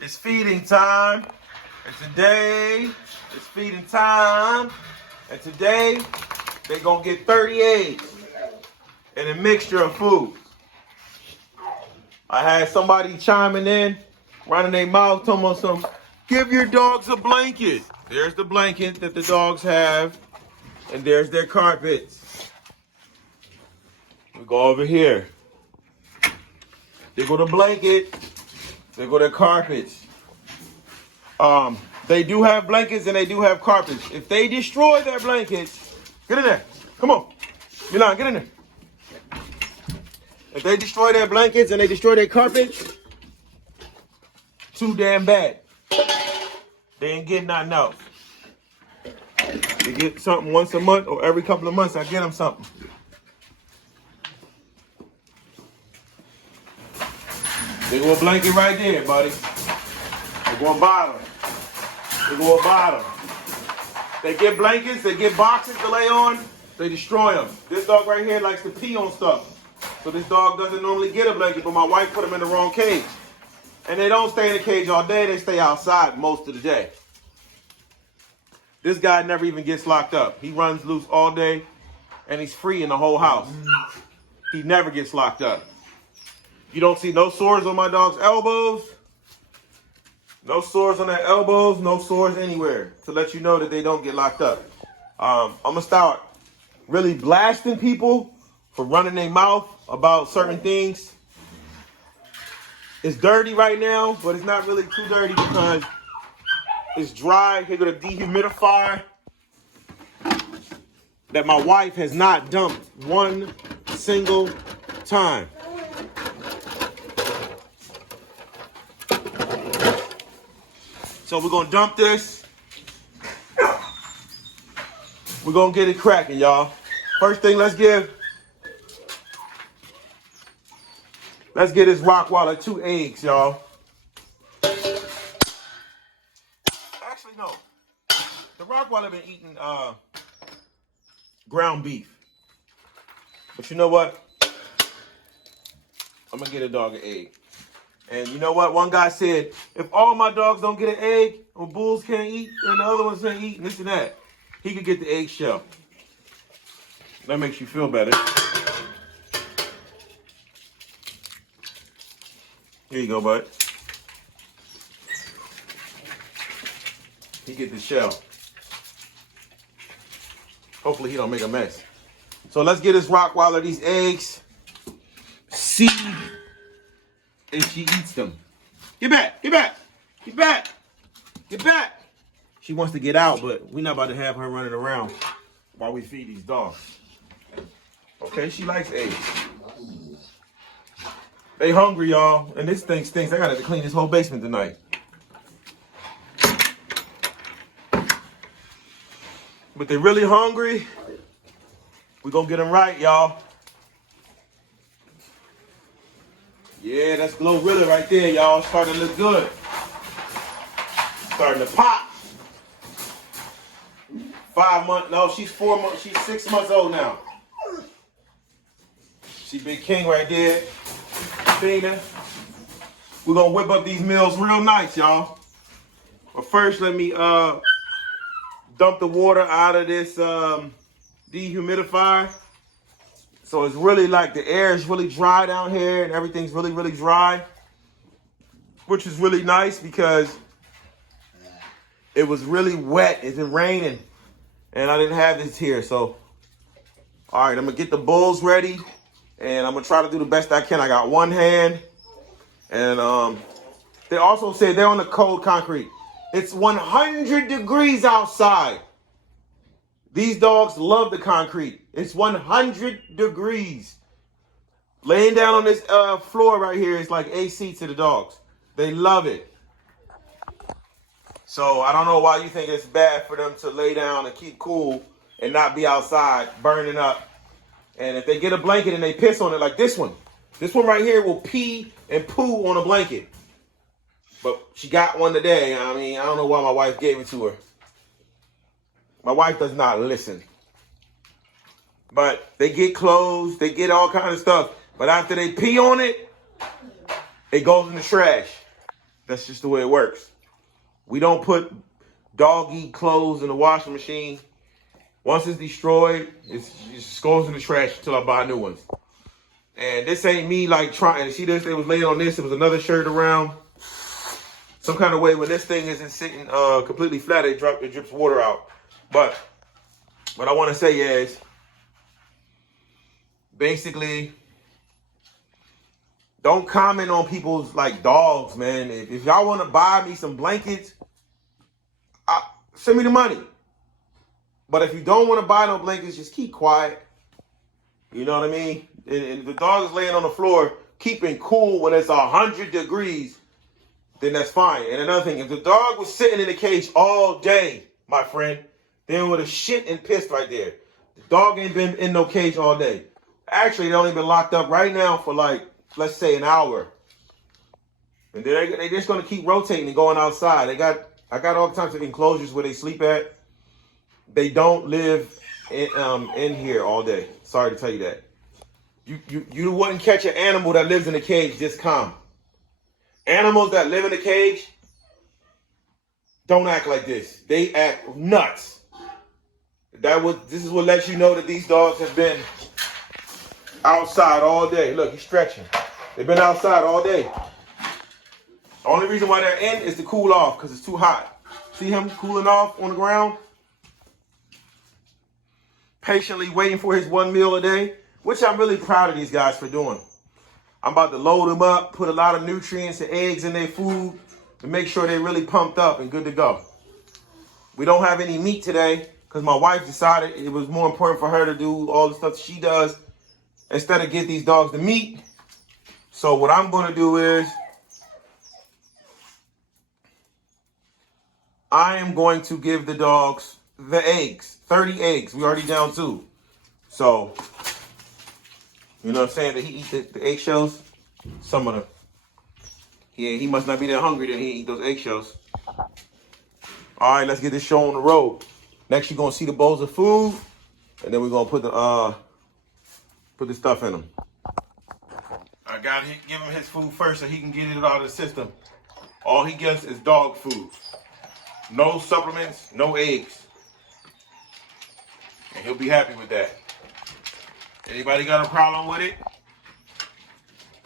It's feeding time. And today, it's feeding time. And today, they're going to get 30 eggs and a mixture of food. I had somebody chiming in, running their mouth, talking about some, give your dogs a blanket. There's the blanket that the dogs have. And there's their carpets. We go over here. They go to blanket. They go to carpets. They do have blankets and they do have carpets. If they destroy their blankets, get in there. Come on. Milan, get in there. If they destroy their blankets and they destroy their carpets, too damn bad. They ain't getting nothing else. They get something once a month or every couple of months. I get them something. They go a blanket right there, buddy. They go a bottom. They go a bottom. They get blankets. They get boxes to lay on. They destroy them. This dog right here likes to pee on stuff. So this dog doesn't normally get a blanket, but my wife put him in the wrong cage. And they don't stay in the cage all day. They stay outside most of the day. This guy never even gets locked up. He runs loose all day, and he's free in the whole house. He never gets locked up. You don't see no sores on my dog's elbows. No sores on their elbows. No sores anywhere to let you know that they don't get locked up. I'm going to start really blasting people for running their mouth about certain things. It's dirty right now, but it's not really too dirty because it's dry. Here go the dehumidifier that my wife has not dumped one single time. So we're gonna dump this. We're gonna get it cracking, y'all. First thing, let's give this Rottweiler 2 eggs, y'all. Actually, no. The Rottweiler been eating ground beef. But you know what? I'm gonna get a dog an egg. And you know what? One guy said, if all my dogs don't get an egg, or bulls can't eat, and the other ones can't eat, and this and that, he could get the eggshell. That makes you feel better. Here you go, bud. He get the shell. Hopefully he don't make a mess. So let's get this Rottweiler these eggs. See if she eats them. Get back, get back, get back, get back. She wants to get out, but we're not about to have her running around while we feed these dogs. Okay, she likes eggs. They hungry, y'all, and this thing stinks. I gotta clean this whole basement tonight. But they're really hungry. We're gonna get them right, y'all. Yeah, that's Glorilla right there, y'all. Starting to look good. Starting to pop. 5 months, no, she's 4 months, she's 6 months old now. She big king right there. Tina. We're gonna whip up these meals real nice, y'all. But first, let me dump the water out of this dehumidifier. So it's really like the air is really dry down here and everything's really, really dry, which is really nice because it was really wet. It's been raining and I didn't have this here. So, all right, I'm gonna get the bulls ready and I'm gonna try to do the best I can. I got one hand and they also said they're on the cold concrete. It's 100 degrees outside. These dogs love the concrete. It's 100 degrees. Laying down on this floor right here is like AC to the dogs. They love it. So I don't know why you think it's bad for them to lay down and keep cool and not be outside burning up. And if they get a blanket and they piss on it like this one right here will pee and poo on a blanket. But she got one today. I mean, I don't know why my wife gave it to her. My wife does not listen. But they get clothes, they get all kinds of stuff. But after they pee on it, it goes in the trash. That's just the way it works. We don't put doggy clothes in the washing machine. Once it's destroyed, it just goes in the trash until I buy new ones. And this ain't me like trying. See this? They was laying on this. It was another shirt around. Some kind of way when this thing isn't sitting completely flat, it drips water out. But what I want to say is, basically, don't comment on people's like dogs, man. If y'all want to buy me some blankets, send me the money. But if you don't want to buy no blankets, just keep quiet. You know what I mean? And if the dog is laying on the floor, keeping cool when it's 100 degrees, then that's fine. And another thing, if the dog was sitting in the cage all day, my friend, then it would have shit and pissed right there. The dog ain't been in no cage all day. Actually, they only been locked up right now for like, let's say an hour. And they just going to keep rotating and going outside. I got all kinds of enclosures where they sleep at. They don't live in here all day. Sorry to tell you that. You wouldn't catch an animal that lives in a cage this calm. Animals that live in a cage don't act like this. They act nuts. This is what lets you know that these dogs have been outside all day. Look, he's stretching. They've been outside all day. The only reason why they're in is to cool off because it's too hot. See him cooling off on the ground? Patiently waiting for his 1 meal a day, which I'm really proud of these guys for doing. I'm about to load them up, put a lot of nutrients and eggs in their food to make sure they're really pumped up and good to go. We don't have any meat today because my wife decided it was more important for her to do all the stuff she does instead of get these dogs the meat. So what I'm going to do is I am going to give the dogs the eggs. 30 eggs. We already down 2. So, you know what I'm saying? Did he eat the eggshells? Some of them. Yeah, he must not be that hungry that he eat those eggshells. All right, let's get this show on the road. Next, you're going to see the bowls of food. And then we're going to put the stuff in them. I got to give him his food first so he can get it out of the system. All he gets is dog food. No supplements, no eggs. And he'll be happy with that. Anybody got a problem with it?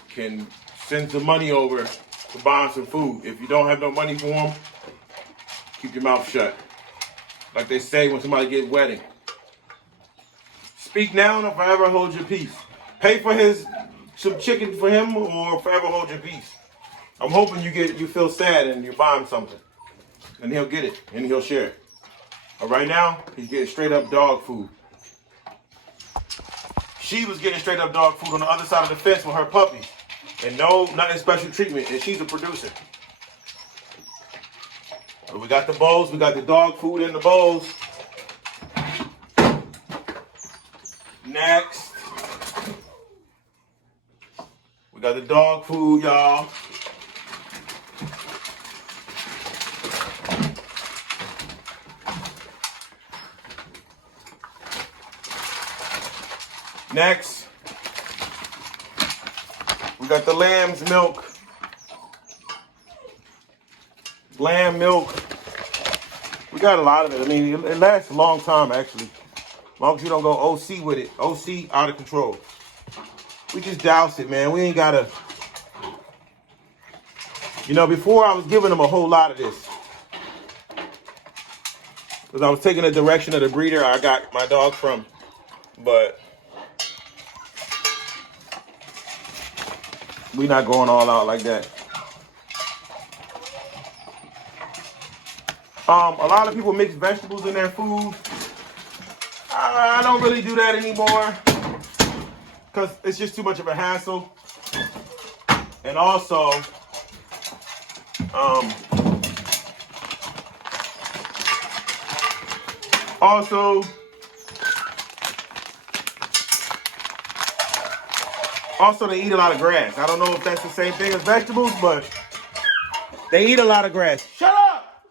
Can send some money over to buy some food. If you don't have no money for them, keep your mouth shut. Like they say when somebody gets wedding. Speak now or forever hold your peace. Pay for some chicken for him or forever hold your peace. I'm hoping you feel sad and you buy him something. And he'll get it and he'll share it. But right now, he's getting straight up dog food. She was getting straight up dog food on the other side of the fence with her puppies. And nothing special treatment. And she's a producer. So we got the bowls. We got the dog food in the bowls. Next. We got the dog food, y'all. Next, we got the lamb's milk. Lamb milk. We got a lot of it. I mean, it lasts a long time, actually. As long as you don't go OC with it. OC, out of control. We just douse it, man. We ain't got to... You know, before I was giving them a whole lot of this. Because I was taking the direction of the breeder I got my dog from. But... we're not going all out like that. A lot of people mix vegetables in their food. I don't really do that anymore because it's just too much of a hassle. And also, they eat a lot of grass. I don't know if that's the same thing as vegetables, but they eat a lot of grass. Shut up!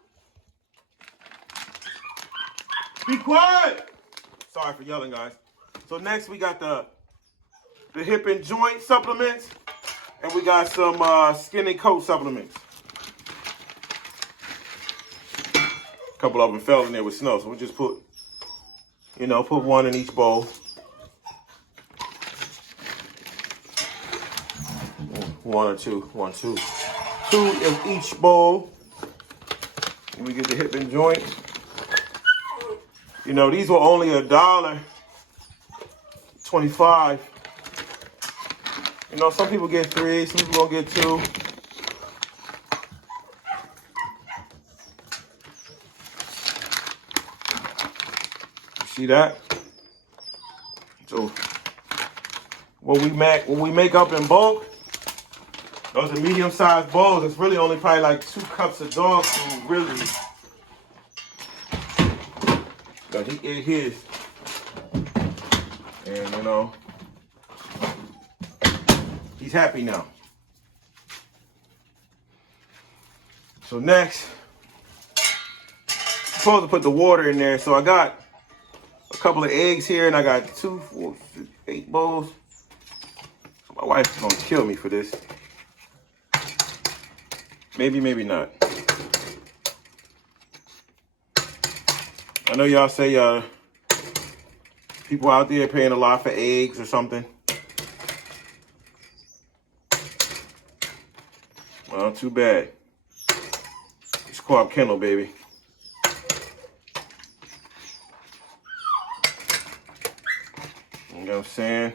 Be quiet! Sorry for yelling, guys. So next we got the hip and joint supplements, and we got some skin and coat supplements. couple of them fell in there with snow, so we just put, you know, put one in each bowl. One or two, one, two. Two in each bowl. And we get the hip and joint. You know, these were only $1.25. You know, some people get 3, some people gonna get 2. See that? So when we make up in bulk, those are medium-sized bowls. It's really only probably like 2 cups of dog food, really. But he ate his. And you know, he's happy now. So next, I'm supposed to put the water in there. So I got a couple of eggs here, and I got 2, 4, 6, 8 bowls. My wife's gonna kill me for this. Maybe, maybe not. I know y'all say people out there paying a lot for eggs or something. Well, too bad. It's Clark Kennel, baby. You know what I'm saying?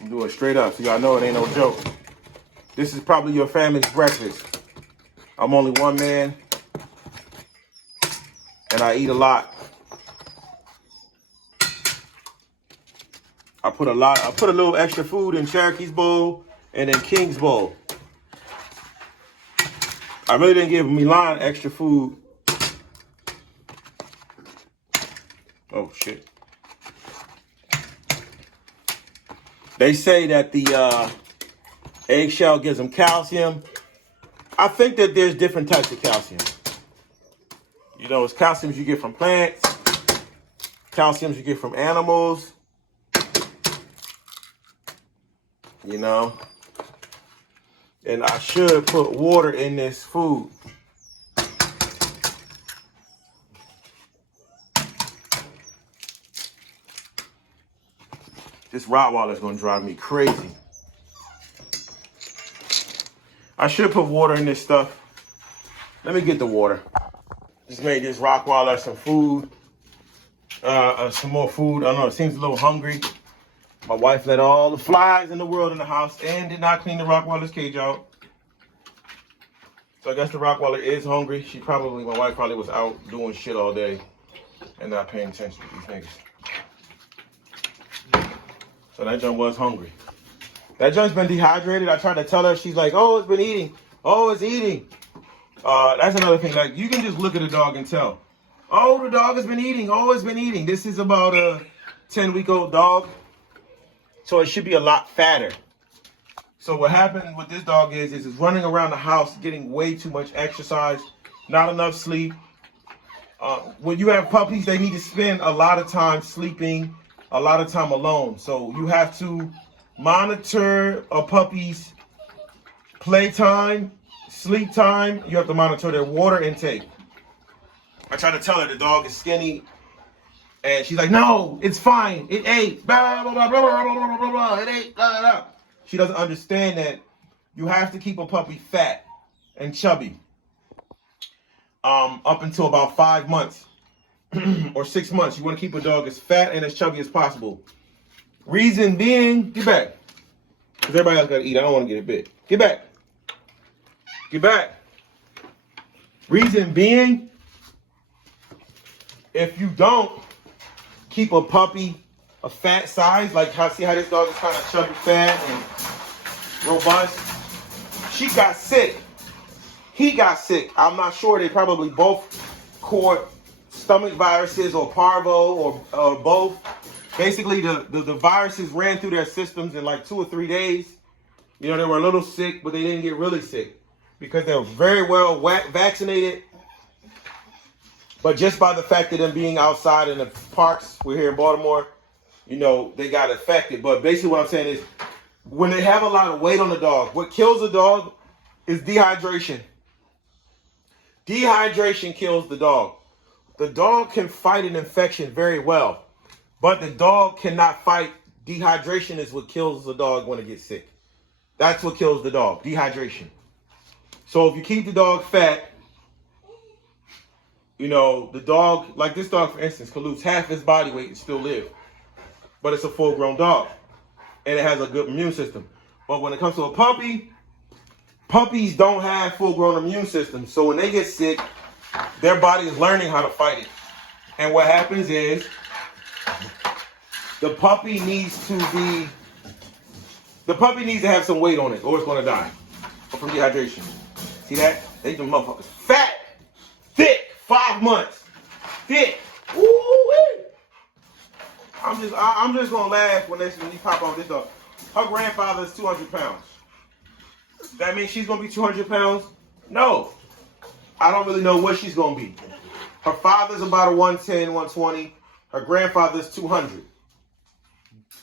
I'm doing it straight up so y'all know it ain't no joke. This is probably your family's breakfast. I'm only one man, and I eat a lot. I put a little extra food in Cherokee's bowl and in King's bowl. I really didn't give Milan extra food. Oh shit. They say that the eggshell gives them calcium. I think that there's different types of calcium. You know, it's calciums you get from plants, calciums you get from animals. You know, and I should put water in this food. This Rottweiler is going to drive me crazy. I should put water in this stuff. Let me get the water. Just made this Rottweiler some food. Some more food. I don't know, it seems a little hungry. My wife let all the flies in the world in the house and did not clean the Rottweiler's cage out. So I guess the Rottweiler is hungry. My wife probably was out doing shit all day and not paying attention to these niggas. So that junk was hungry. That junk's been dehydrated. I tried to tell her. She's like, oh, it's been eating. Oh, it's eating. That's another thing. Like, you can just look at a dog and tell. Oh, the dog has been eating. Oh, it's been eating. This is about a 10-week-old dog. So it should be a lot fatter. So what happened with this dog is it's running around the house, getting way too much exercise, not enough sleep. When you have puppies, they need to spend a lot of time sleeping, a lot of time alone. So you have to monitor a puppy's playtime, sleep time. You have to monitor their water intake. I tried to tell her the dog is skinny, and she's like, no, it's fine. It ate. Blah, blah, blah, blah, blah, blah, blah, blah. It ate. Blah, blah, blah. She doesn't understand that you have to keep a puppy fat and chubby up until about 5 months or 6 months. You want to keep a dog as fat and as chubby as possible. Reason being, get back. Because everybody else got to eat. I don't want to get it bit. Get back. Get back. Reason being, if you don't keep a puppy a fat size, like see how this dog is kind of chubby fat and robust. She got sick. He got sick. I'm not sure. They probably both caught stomach viruses or parvo or both. Basically, the viruses ran through their systems in like 2 or 3 days. You know, they were a little sick, but they didn't get really sick because they were very well vaccinated. But just by the fact of them being outside in the parks, we're here in Baltimore, you know, they got affected. But basically what I'm saying is, when they have a lot of weight on the dog, what kills a dog is dehydration. Dehydration kills the dog. The dog can fight an infection very well, but the dog cannot fight. Dehydration is what kills the dog when it gets sick. That's what kills the dog, dehydration. So if you keep the dog fat, you know, the dog, like this dog, for instance, could lose half his body weight and still live. But it's a full-grown dog, and it has a good immune system. But when it comes to a puppy, puppies don't have full-grown immune systems. So when they get sick, their body is learning how to fight it. And what happens is the puppy needs to have some weight on it, or it's going to die from dehydration. See that? They them motherfuckers fat, thick, 5 months, thick. Woo-wee. I'm just gonna laugh when you pop on this dog. Her grandfather is 200 pounds. That means she's gonna be 200 pounds? No. I don't really know what she's gonna be. Her father's about a 110, 120. Her grandfather's 200.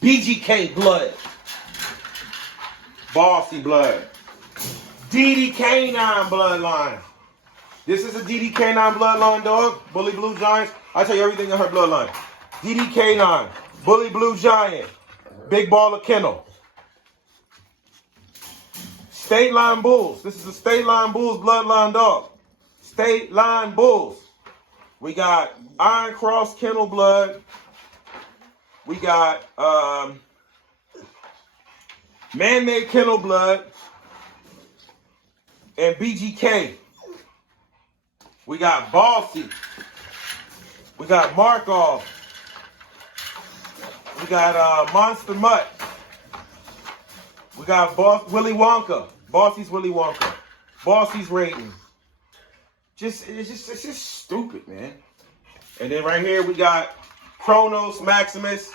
BGK blood. Bossy blood. DD Canine bloodline. This is a DD Canine bloodline dog. Bully Blue Giants. I'll tell you everything in her bloodline. DD Canine. Bully Blue Giant. Big Baller Kennel. State Line Bulls. This is a State Line Bulls bloodline dog. State Line Bulls. We got Iron Cross Kennel blood. We got Man-Made Kennel blood. And BGK. We got Bossy. We got Markov. We got Monster Mutt. We got Willy Wonka. Bossy's Willy Wonka. Bossy's Rating. It's just stupid, man. And then right here we got Kronos, Maximus,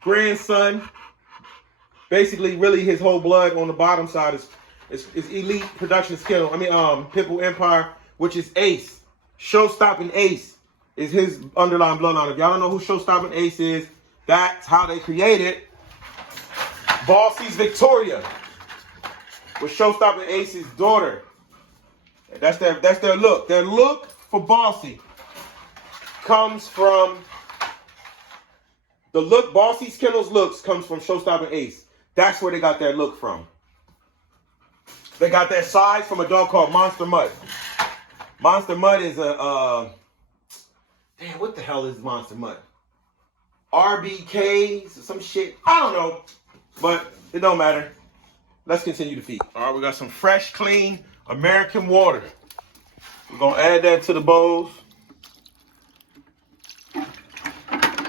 grandson. Basically, really his whole blood on the bottom side is Elite Productions Kennel. I mean, Pitbull Empire, which is Ace. Show-stopping Ace is his underlying bloodline. If y'all don't know who Show-stopping Ace is, that's how they created Bossy's Victoria, with Show-stopping Ace's daughter. That's their look. Their look for Bossy comes from the look. Bossy's Kennel's looks comes from Show-stopping Ace. That's where they got their look from. They got their size from a dog called Monster Mutt. Monster Mutt is a damn, what the hell is Monster Mutt? RBK, some shit. I don't know, but it don't matter. Let's continue to feed. All right, we got some fresh, clean American water. We're gonna add that to the bowls.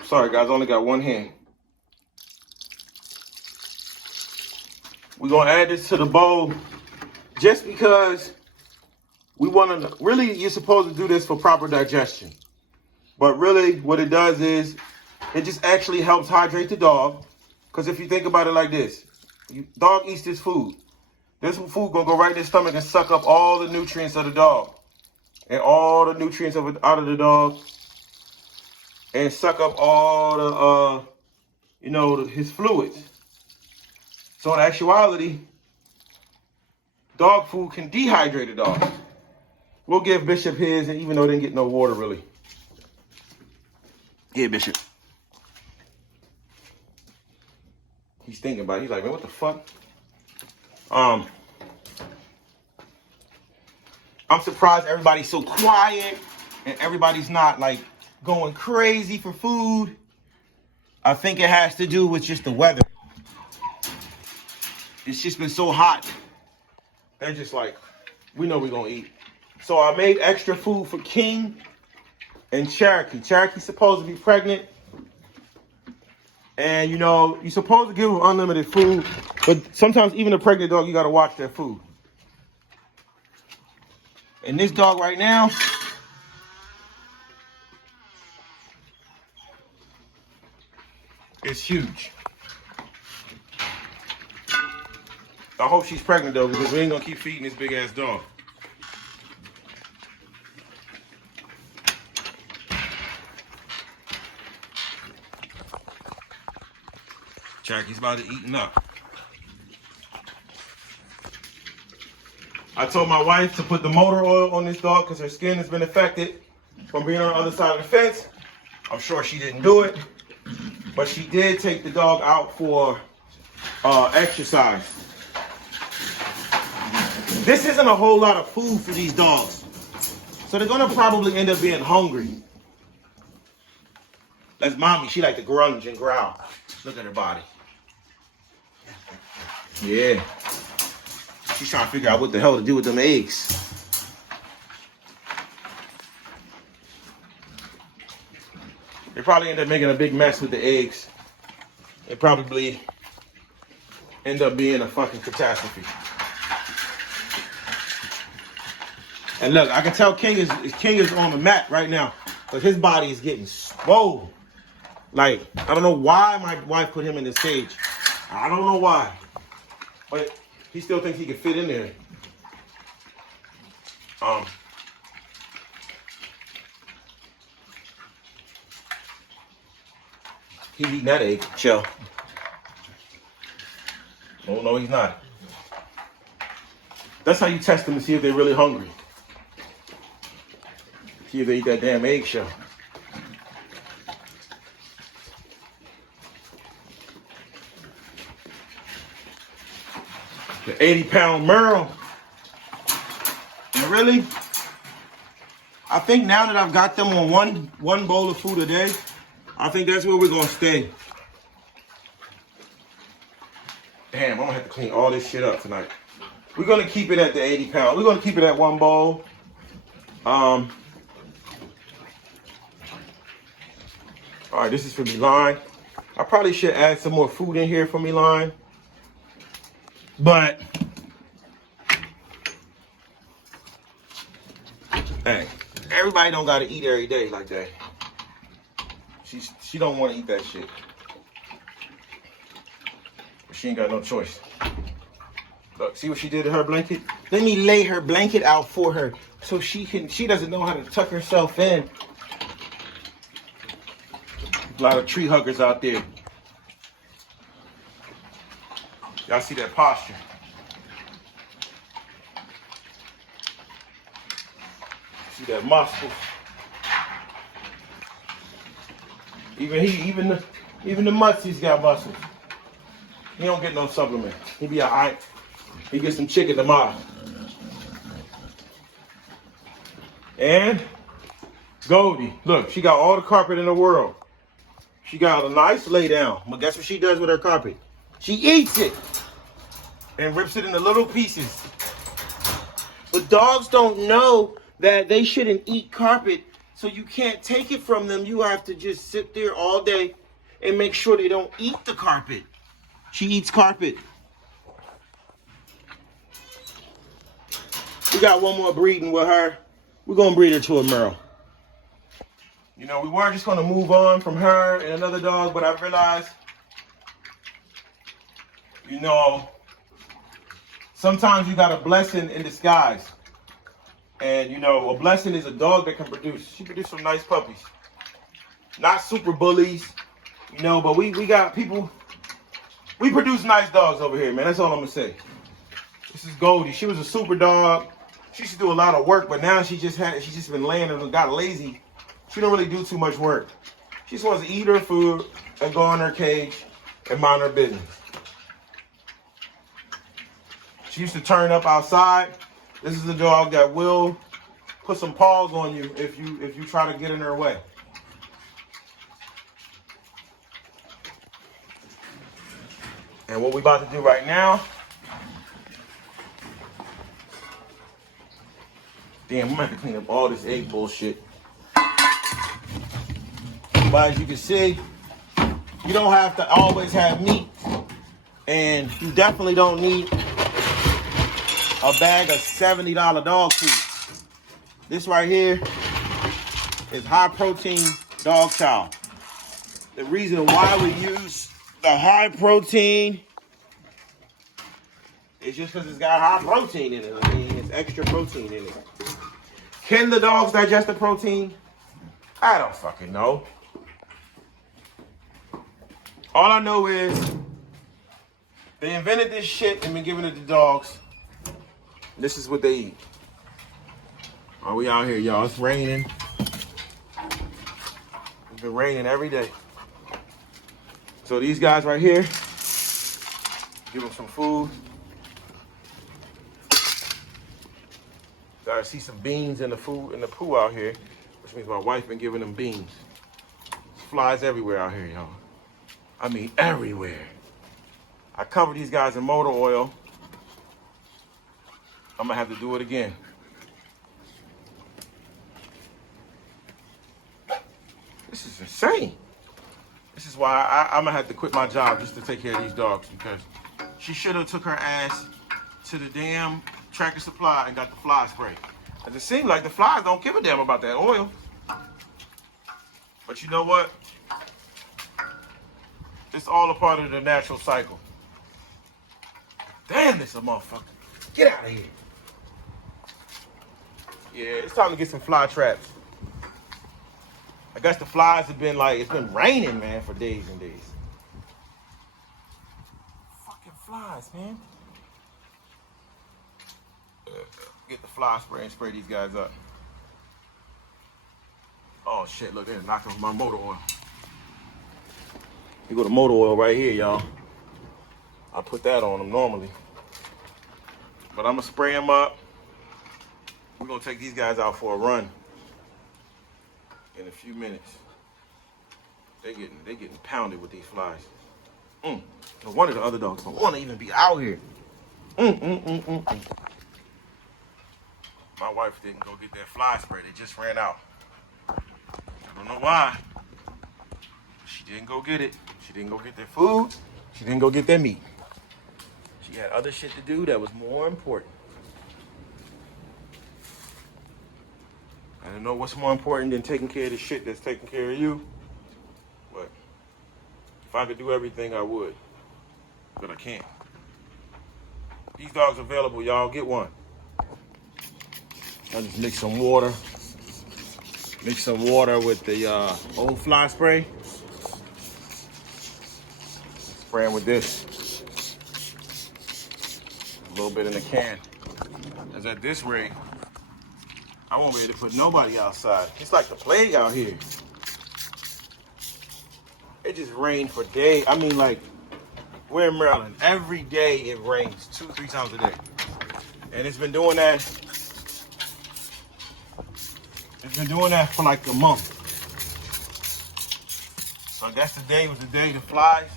Sorry, guys, I only got one hand. We're gonna add this to the bowl just because we want to. Really, you're supposed to do this for proper digestion. But really, what it does is it just actually helps hydrate the dog. Because if you think about it like this, dog eats this food. This food gonna go right in his stomach and suck up all the nutrients of the dog. And all the nutrients out of the dog. And suck up all the, his fluids. So in actuality, dog food can dehydrate a dog. We'll give Bishop his, and even though they didn't get no water really. Yeah, Bishop. He's thinking about it. He's like, man, what the fuck? I'm surprised everybody's so quiet and everybody's not like going crazy for food. I think it has to do with just the weather. It's just been so hot. They're just like, we know we're gonna eat. So I made extra food for King and Cherokee. Cherokee's supposed to be pregnant. And you're supposed to give them unlimited food. But sometimes even a pregnant dog, you gotta watch their food. And this dog right now, is huge. I hope she's pregnant though, because we ain't gonna keep feeding this big ass dog. Jackie's about to eating up. I told my wife to put the motor oil on this dog because her skin has been affected from being on the other side of the fence. I'm sure she didn't do it, but she did take the dog out for exercise. This isn't a whole lot of food for these dogs, so they're gonna probably end up being hungry. That's mommy. She like to grunge and growl. Look at her body. Yeah. She's trying to figure out what the hell to do with them eggs. They probably end up making a big mess with the eggs. It probably end up being a fucking catastrophe. And look, I can tell King is on the mat right now, but his body is getting swole. Like, I don't know why my wife put him in this cage. I don't know why, but he still thinks he can fit in there. He's eating that egg shell. Oh no, he's not. That's how you test them to see if they're really hungry. See if they eat that damn eggshell. The 80-pound Merle. Really? I think now that I've got them on one bowl of food a day, I think that's where we're gonna stay. Damn, I'm gonna have to clean all this shit up tonight. We're gonna keep it at the 80 pound. We're gonna keep it at one bowl. All right, this is for Milan. I probably should add some more food in here for Milan. But, hey, everybody don't gotta eat every day like that. She don't want to eat that shit. But she ain't got no choice. Look, see what she did to her blanket? Let me lay her blanket out for her so she doesn't know how to tuck herself in. A lot of tree huggers out there. Y'all see that posture? See that muscle? Even the Muttsy's got muscles. He don't get no supplement. He be alright. He gets some chicken tomorrow. And Goldie, look, she got all the carpet in the world. She got a nice lay down. But guess what she does with her carpet? She eats it and rips it into little pieces. But dogs don't know that they shouldn't eat carpet, so you can't take it from them. You have to just sit there all day and make sure they don't eat the carpet. She eats carpet. We got one more breeding with her. We're gonna breed her to a Merle. You know, we weren't just gonna move on from her and another dog, but I realized, you know, sometimes you got a blessing in disguise. And, you know, a blessing is a dog that can produce. She produced some nice puppies. Not super bullies, you know, but we got people. We produce nice dogs over here, man. That's all I'm going to say. This is Goldie. She was a super dog. She used to do a lot of work, but now she's just been laying and got lazy. She don't really do too much work. She just wants to eat her food and go in her cage and mind her business. She used to turn up outside. This is a dog that will put some paws on you if you try to get in her way. And what we about to do right now, damn, I'm gonna have to clean up all this egg bullshit. But as you can see, you don't have to always have meat. And you definitely don't need a bag of $70 dog food. This right here is high protein dog chow. The reason why we use the high protein is just because it's got high protein in it. I mean, it's extra protein in it. Can the dogs digest the protein? I don't fucking know. All I know is they invented this shit and been giving it to dogs This is what they eat. Oh, we out here, y'all. It's raining. It's been raining every day. So these guys right here, give them some food. I see some beans in the food in the poo out here, which means my wife been giving them beans. Flies everywhere out here, y'all. I mean, everywhere. I covered these guys in motor oil. I'm gonna have to do it again. This is insane. This is why I'm gonna have to quit my job just to take care of these dogs, because she should have took her ass to the damn Tractor Supply and got the fly spray. It just seems like the flies don't give a damn about that oil. But you know what? It's all a part of the natural cycle. Damn, this a motherfucker. Get out of here. Yeah, it's time to get some fly traps. I guess the flies have been like, it's been raining, man, for days and days. Fucking flies, man. Get the fly spray and spray these guys up. Oh shit, look, they're knocking off my motor oil. You go to motor oil right here, y'all. I put that on them normally. But I'm gonna spray them up. We're gonna take these guys out for a run in a few minutes. They getting pounded with these flies. No wonder the other dogs don't want to even be out here. My wife didn't go get that fly spray. They just ran out. I don't know why. She didn't go get it. She didn't go get their food. She didn't go get their meat. She had other shit to do that was more important. I don't know what's more important than taking care of the shit that's taking care of you. But if I could do everything, I would. But I can't. These dogs are available, y'all. Get one. I just mix some water. Mix some water with the old fly spray. Spray them with this. A little bit in the can. As at this rate, I won't be able to put nobody outside. It's like the plague out here. It just rained for days. I mean, like, we're in Maryland. Every day it rains 2-3 times a day. And it's been doing that. It's been doing that for like a month. So I guess today was the day the flies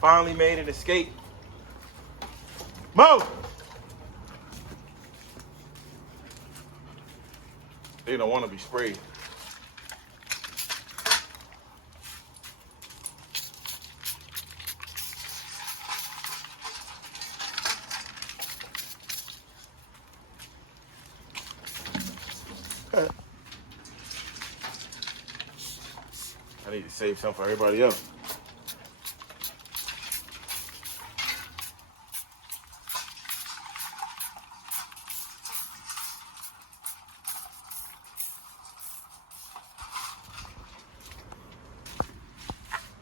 finally made an escape. Mo! They don't want to be sprayed. I need to save some for everybody else.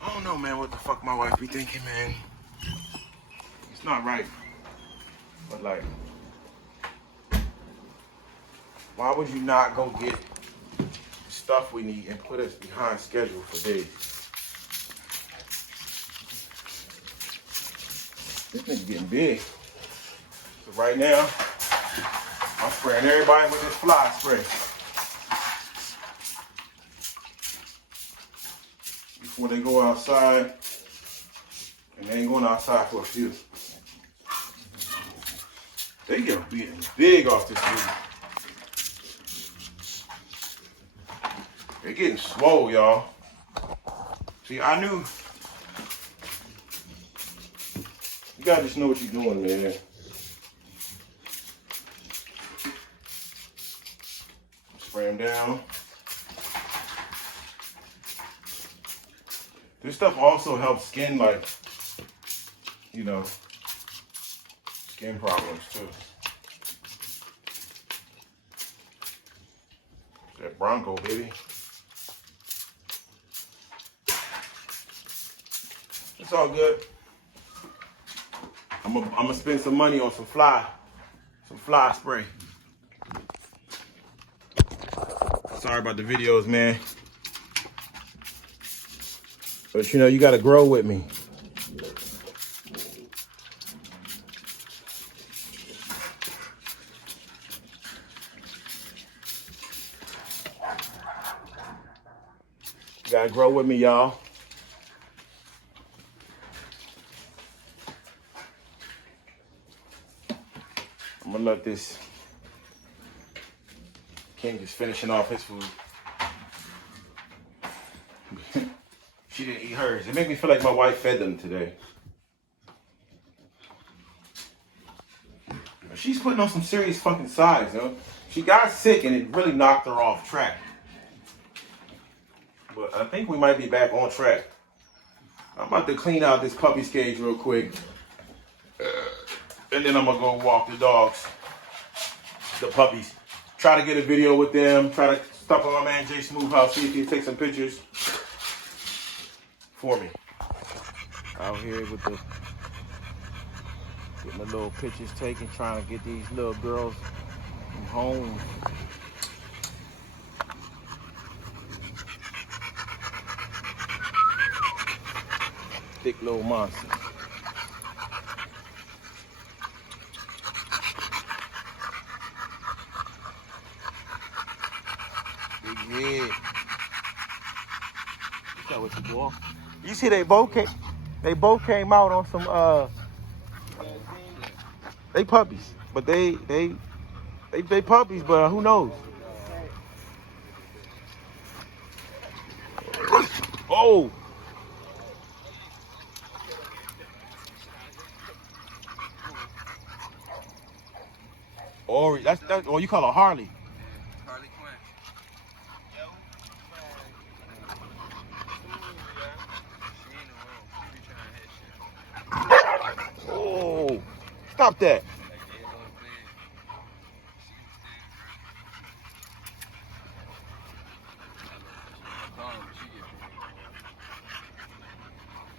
I don't know, man, what the fuck my wife be thinking, man. It's not right. But like, why would you not go get the stuff we need and put us behind schedule for days? This nigga getting big. So right now, I'm spraying everybody with this fly spray. Before they go outside, and they ain't going outside for a few. They get beating big off this dude. They're getting swole, y'all. See, I knew. You gotta just know what you're doing, man. Spray them down. This stuff also helps skin, like, you know, skin problems too. That Bronco, baby. It's all good. I'm I'm gonna spend some money on some fly spray. Sorry about the videos, man. But you know, you gotta grow with me. You gotta grow with me, y'all. I'm gonna let this King just finishing off his food. She didn't eat hers. It made me feel like my wife fed them today. She's putting on some serious fucking size, yo. She got sick and it really knocked her off track. But I think we might be back on track. I'm about to clean out this puppy's cage real quick. And then I'm gonna go walk the dogs, the puppies. Try to get a video with them. Try to stop at my man Jay Smooth house, see if he can take some pictures for me. Out here with the getting the little pictures taken, trying to get these little girls from home. Thick little monsters. Big head. Look at what you boy. You see they both came out on some they puppies. But they puppies, but who knows? Oh! Or that's or you call her Harley. Harley Quinn. Oh, stop that.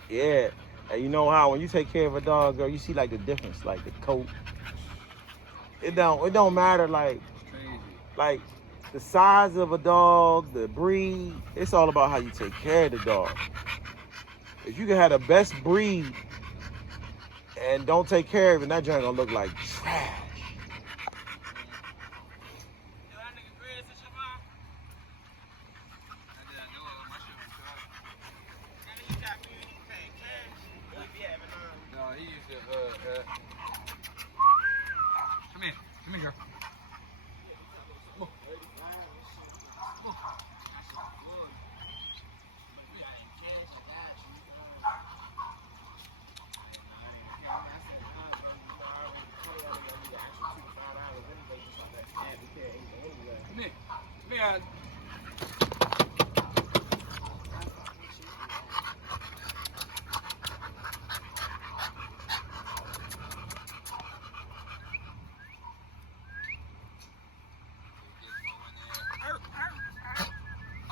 Yeah, and you know how when you take care of a dog, girl, you see like the difference, like the coat. It don't matter like the size of a dog, the breed. It's all about how you take care of the dog. If you can have the best breed and don't take care of it, that joint gonna look like trash. Come here, girl. Yeah.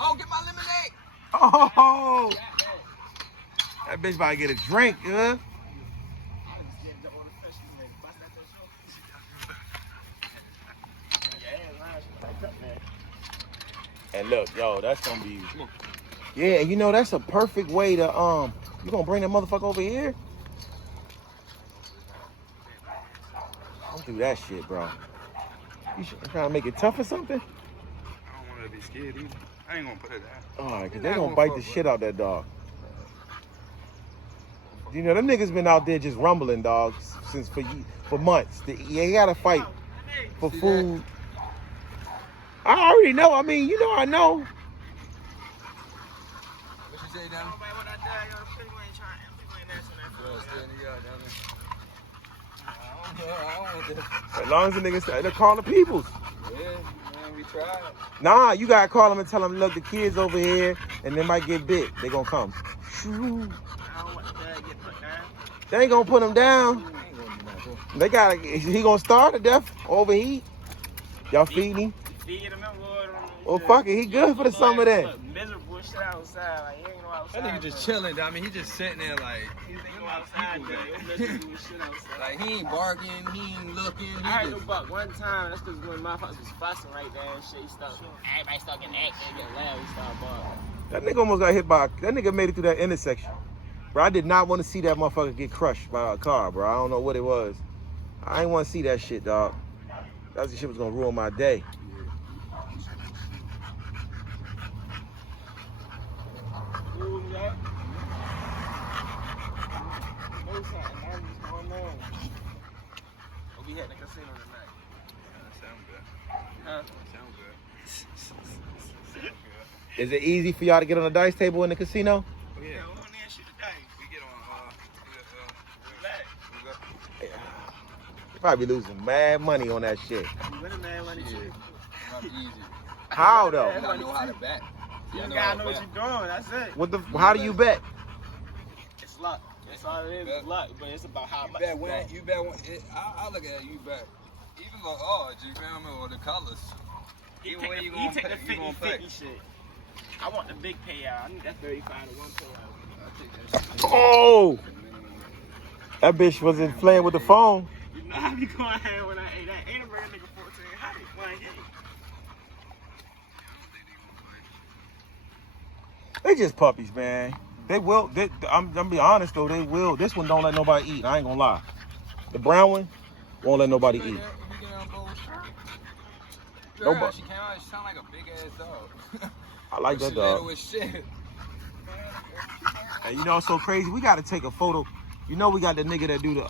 Oh, get my lemonade. Oh, that bitch about to get a drink, huh? And look, yo, that's gonna be, yeah, you know, that's a perfect way to, you gonna bring that motherfucker over here? Don't do that shit, bro. You trying to make it tough or something? I don't want her to be scared either. I ain't gonna put her down. All right, because they gonna bite the shit out that dog. You know, them niggas been out there just rumbling, dogs, since for months. You gotta fight for food. I already know. I mean, you know, I know. What you say, Donnie? As long as the niggas say, they call the peoples. Yeah, man, we tried. Nah, you gotta call them and tell them, look, the kids over here, and they might get bit. They gonna come. They ain't gonna put him down. They gotta. He gonna starve to death, overheat. Y'all feeding him? Well, fuck it, he good for the summer then. Miserable doing shit outside. Like, he ain't no outside. That nigga just chilling. I mean, he just sitting there like. He ain't no outside. Doing shit outside. Like, he ain't barking, he ain't looking. I heard the buck one time. That's because when motherfuckers was fussing right there and shit, everybody started getting acting, getting loud, we started barking. That nigga almost got hit by. That nigga made it through that intersection. Bro, I did not want to see that motherfucker get crushed by a car, bro. I don't know what it was. I ain't want to see that shit, dog. That shit was gonna ruin my day. Who was that? Know something. That was going on. What we had in the casino tonight? That sound good. Huh? Sound good. Is it easy for y'all to get on the dice table in the casino? Oh, yeah. We on that shit today. We get on, You probably losing mad money on that shit. You winning mad money too. Not easy. How though? You gotta know how to bet. You gotta know what you're doing. That's it. What the? How do you bet? It's luck. That's all it is. It's luck. But it's about how much. You bet when I look at it, you bet. Even the odds, you feel me, or the colors. He Either way take you the gonna pay, you gonna 50-50 shit. I want the big payout. I need that 35 to 1 payout. I take that shit. Oh! That bitch wasn't playing with the phone. You know how you going ahead when I ain't that. Ain't a real nigga 1400. Why ain't They just puppies, man. They will. I'm gonna be honest though. They will. This one don't let nobody eat. I ain't gonna lie. The brown one won't let nobody eat. Nobody. She came out. She sound like a big ass dog. I like that dog. With shit. Hey, you know what's so crazy? We gotta take a photo. You know we got the nigga that do the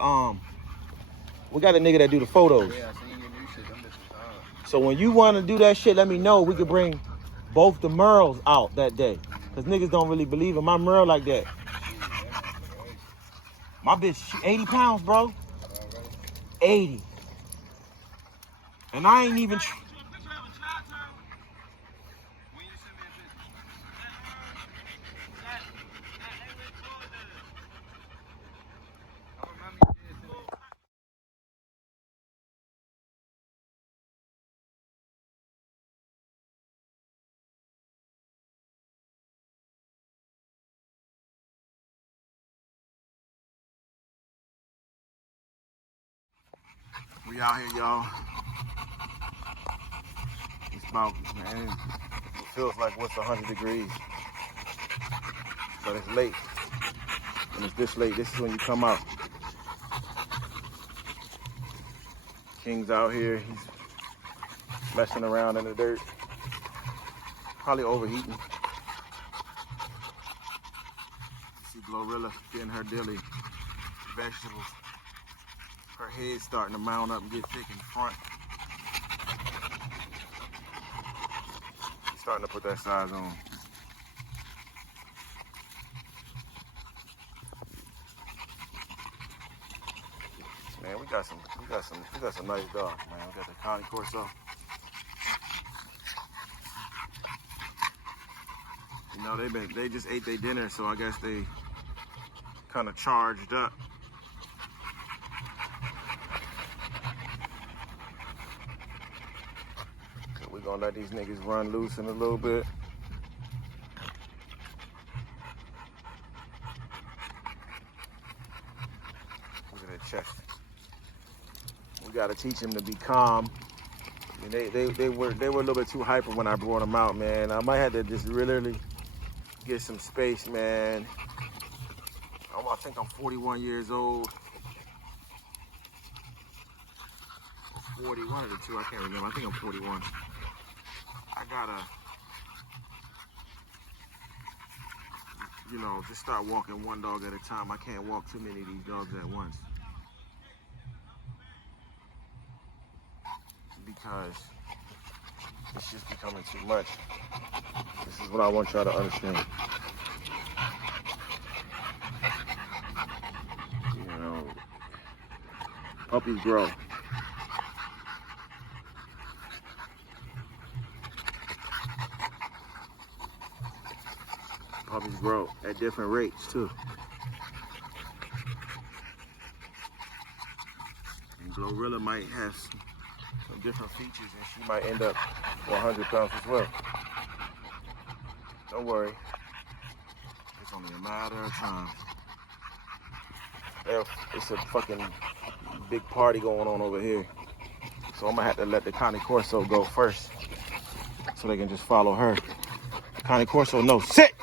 We got the nigga that do the photos. Yeah, I seen your new shit. Them bitches hard. So when you want to do that shit, let me know. We could bring both the Merles out that day. Cause niggas don't really believe in my Merle like that. My bitch, she 80 pounds, bro. 80. And I ain't even. We out here, y'all. It's about, man, it feels like what's 100 degrees. But it's late. When it's this late, this is when you come out. King's out here. He's messing around in the dirt. Probably overheating. See Glorilla getting her daily vegetables. Her head's starting to mount up and get thick in front. Starting to put that size on. Man, we got some nice dogs, man. We got the Connie Corso. You know, they just ate their dinner, so I guess they kind of charged up. So we're gonna let these niggas run loose in a little bit. Look at that chest. We gotta teach them to be calm. I mean, they were a little bit too hyper when I brought them out, man. I might have to just really get some space, man. I think I'm 41 years old. Or 40, one of the two, I can't remember. I think I'm 41. I gotta, you know, just start walking one dog at a time. I can't walk too many of these dogs at once. Because it's just becoming too much. This is what I want y'all to understand. You know, puppies grow. Puppies grow at different rates too. And Glorilla might have some different features and she might end up 100 pounds as well. Don't worry. It's only a matter of time. It's a fucking big party going on over here. So I'm gonna have to let the Cane Corso go first so they can just follow her. Cane Corso, no, sit!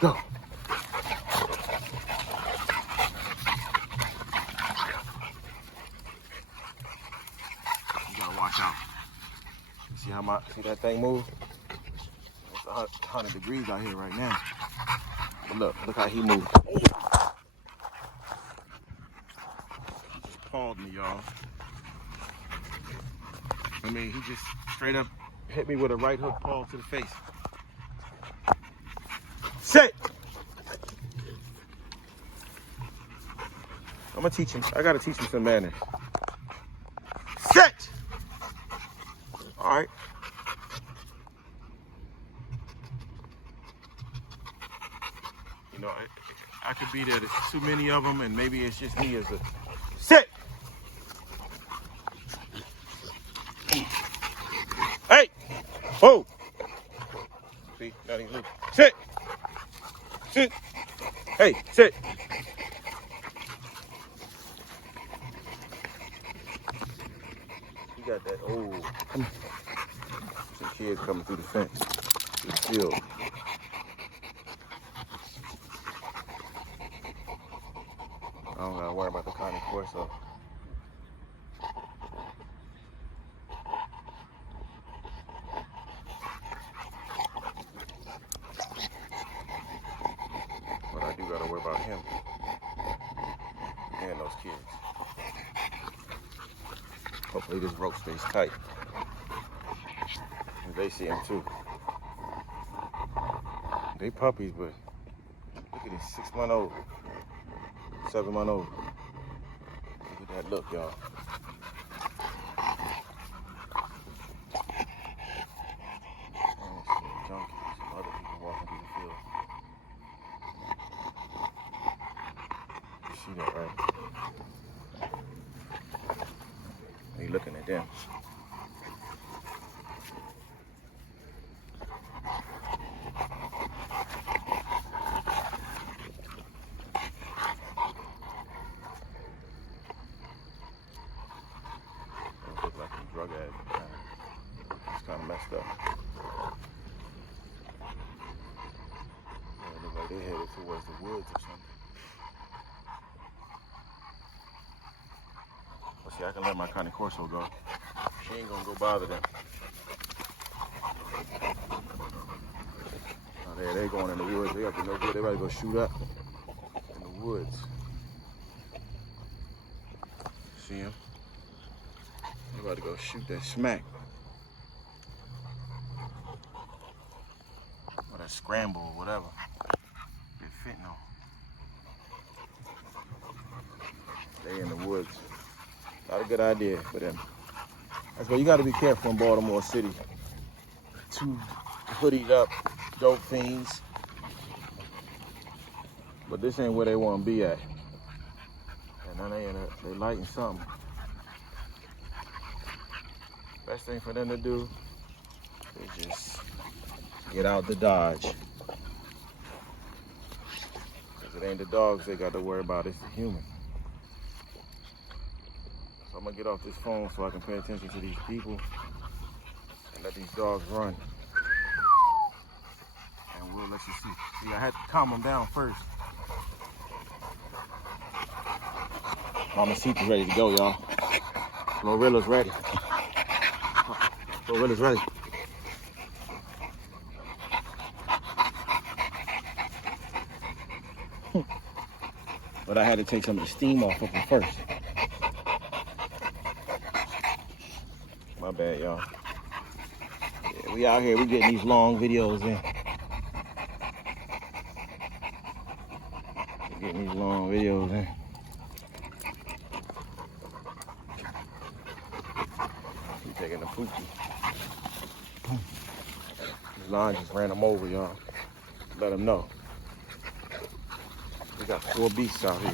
Go. You gotta watch out. See that thing move? It's 100 degrees out here right now. But look how he moved. He just pawed me, y'all. I mean, he just straight up hit me with a right hook paw to the face. Sit! I'm gonna teach him. I gotta teach him some manners. Sit! All right. You know, I could be that there's too many of them, and maybe it's just me as a sit. Hey! Oh! See, now he's loose. Sit! Sit! Hey, sit! You got that. Oh, come on. Some kids coming through the fence. Through the field. I don't gotta worry about the Cane Corso. But I do gotta worry about him and those kids. Hopefully this rope stays tight. And they see him too. They puppies, but look at this 6-month-old, 7-month-old. Look at that look, y'all. Junkies, some other people walking through the field. You see that, right? They looking at them. Look like a drug addict. It's kind of messed up. Look like they headed towards the woods or something. Well, see, I can let my Cane Corso go. She ain't gonna go bother them. Oh, they going in the woods. They up to no good. They about to go shoot up in the woods. See him? They about to go shoot that smack. Or that scramble or whatever. That fentanyl. They in the woods. Not a good idea for them. That's why you got to be careful in Baltimore City. Too hoodied up dope fiends. But this ain't where they want to be at. And now they lighting something. Best thing for them to do is just get out the Dodge. Because it ain't the dogs they got to worry about, it's the human. So I'm gonna get off this phone so I can pay attention to these people and let these dogs run. And we'll let you see. See, I had to calm them down first. Mamacita's ready to go, y'all. Glorilla's ready. Glorilla's ready. But I had to take some of the steam off of them first. My bad, y'all. Yeah, we out here, we getting these long videos in. We're getting these long videos in. He's taking a pookie. This line just ran him over, y'all. Let him know. We got 4 beasts out here.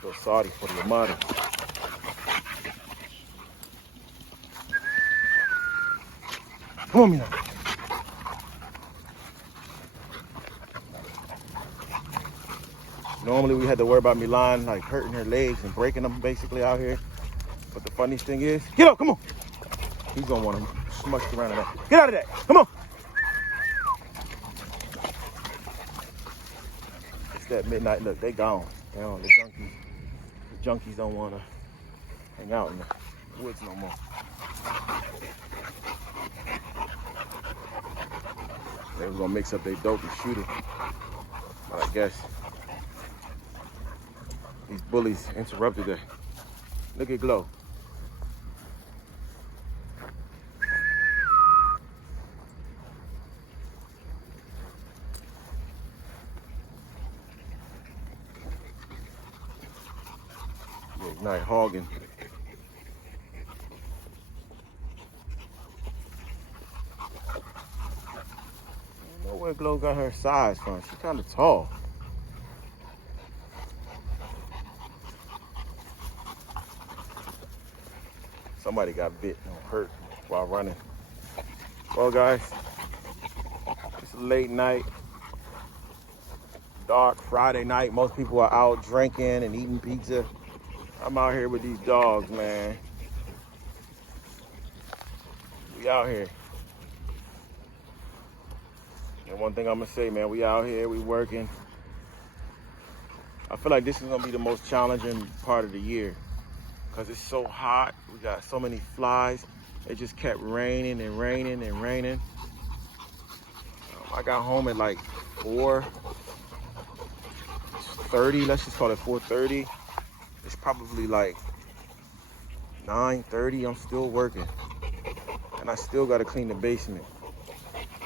Feel sorry for the Amada. Come on, Mina. Normally we had to worry about Milan like hurting her legs and breaking them basically out here. But the funniest thing is, get up, come on. He's gonna want to smush around in that. Get out of that, come on. It's that midnight look, they gone. They on the junkies. The junkies don't want to hang out in the woods no more. They was gonna mix up their dope and shoot it. But I guess these bullies interrupted that. Look at Glow. Ignite hogging. I don't know where Glow got her size from. She's kind of tall. Somebody got bit and hurt while running. Well, guys, it's a late night, dark Friday night. Most people are out drinking and eating pizza. I'm out here with these dogs, man. We out here. And one thing I'm gonna say, man, we out here, we working. I feel like this is gonna be the most challenging part of the year because it's so hot. We got so many flies. It just kept raining and raining and raining. I got home at like 4:30, let's just call it 4:30. It's probably like 9:30, I'm still working. And I still gotta clean the basement.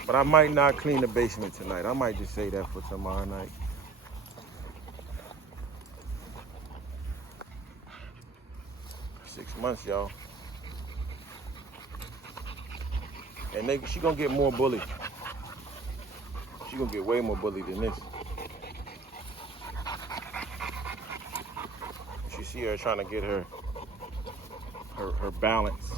But I might not clean the basement tonight. I might just say that for tomorrow night. Six months, y'all. And she gonna get more bullied. She gonna get way more bullied than this. You see her trying to get her balance.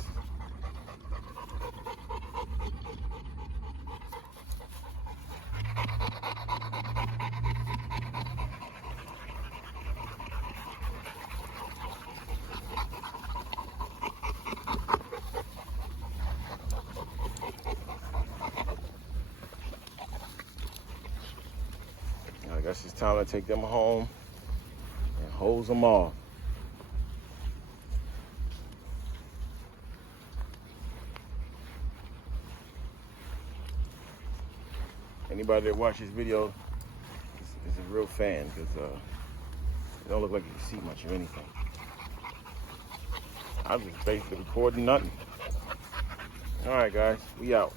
I guess it's time to take them home and hose them off. Anybody that watches this video is a real fan because it don't look like you can see much of anything. I'm just basically recording nothing. All right, guys, we out.